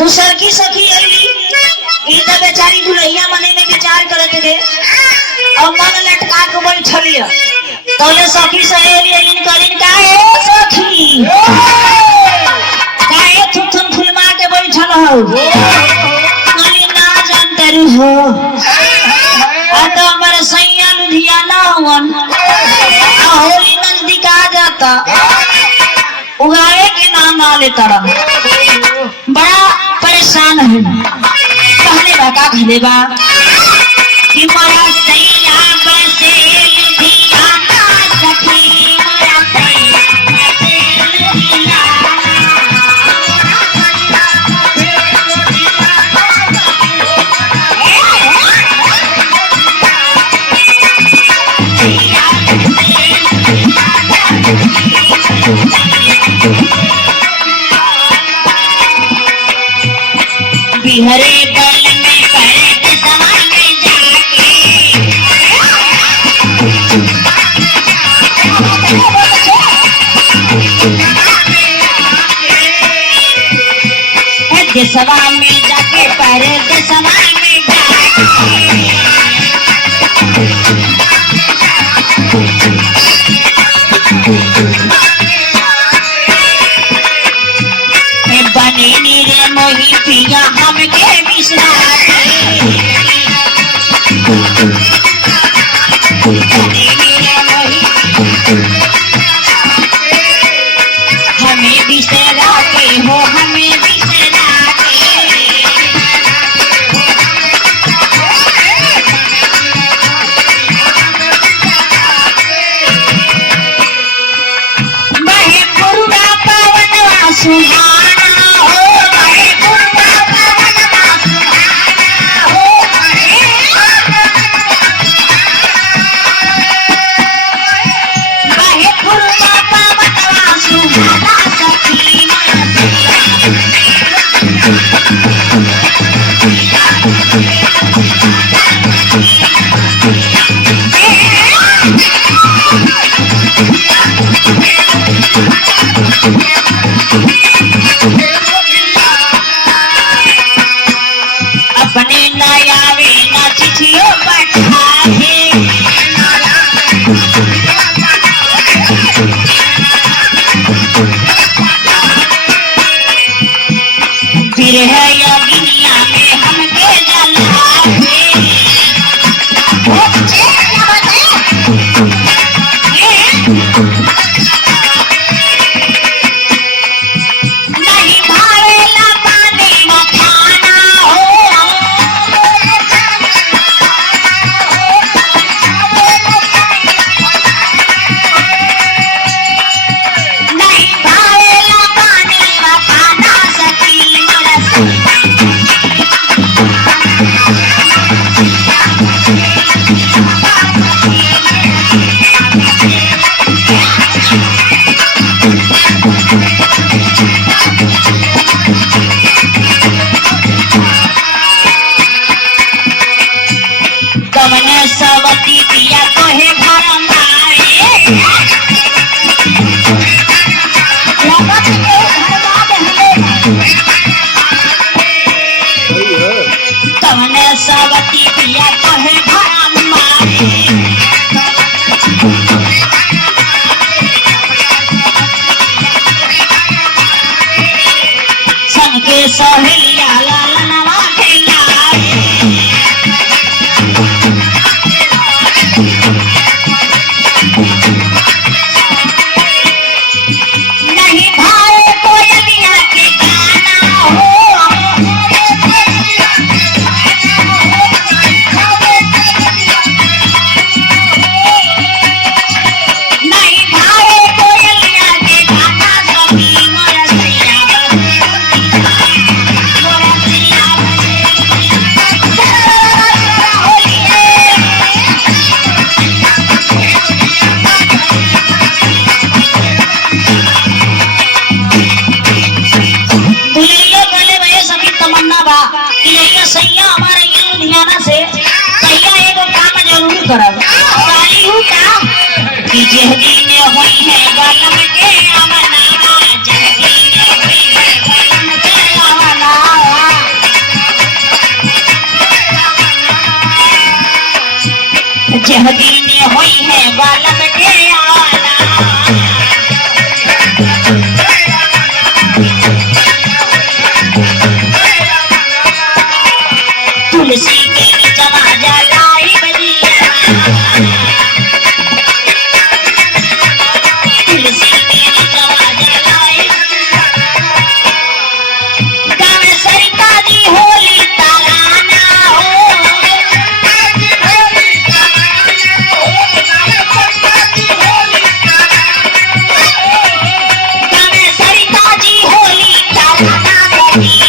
दूसर की सखी अली ई त बेचारी दुल्हैया बने में विचार करत थे और मन लटका के बैठलिया तौले सखी सहेली अलिन कलिन काहे सखी काहे थुथुन फुलमा के बैठल हो कली ना जानते हो आ तो हमारे सैया लुधियाना हुन होली नजदीक आ जाता उगावे के नाम ना लेता रहा बड़ा परेशान है कहले बा का कहले बा कि मोरा सैया बसे लुधियाना सखी मोरा सैया बसे लुधियाना बिहरे बल में पड़े समा में जाके सभा में जाके पड़े समा में बने नीरे मोही पिया हमके बिसरा हमें बिसरा के हो हमें बिसरा के महे पुरुना पवनवा सुहाना अपने नयावे ना चिठियों पठाए बिरह योगिनिया में हमके जलाए नहीं भावेला पानी मखाना हो नहीं भावेला पानी मखाना सखी कवन सवती पिया कहे घर माए कवन सवती पिया कहे घर माए संग के सहेलिया लालनवा खेलाए नहीं भावे कोयलिया के गाना हो नहीं भावे कोयलिया के गाना सखी मोरा सैया मोरा सैया दुल्हैया गले भैया सभी तमन्ना बा कि ये सैया हमारे ये लुधियाना से सैया एगो काम जरूर करब काली हूँ का कि जहदी ने हुई है गलम के अमना जहदी ने हुई है गलम के अमना यह दिन हुई है बालम के आला तुलसी के नीचवा जलाई बजिया तुलसी के नीचवा जलाई गाँव सरिता दी होली तराना हो गाँव सरिता जी होली तराना बजी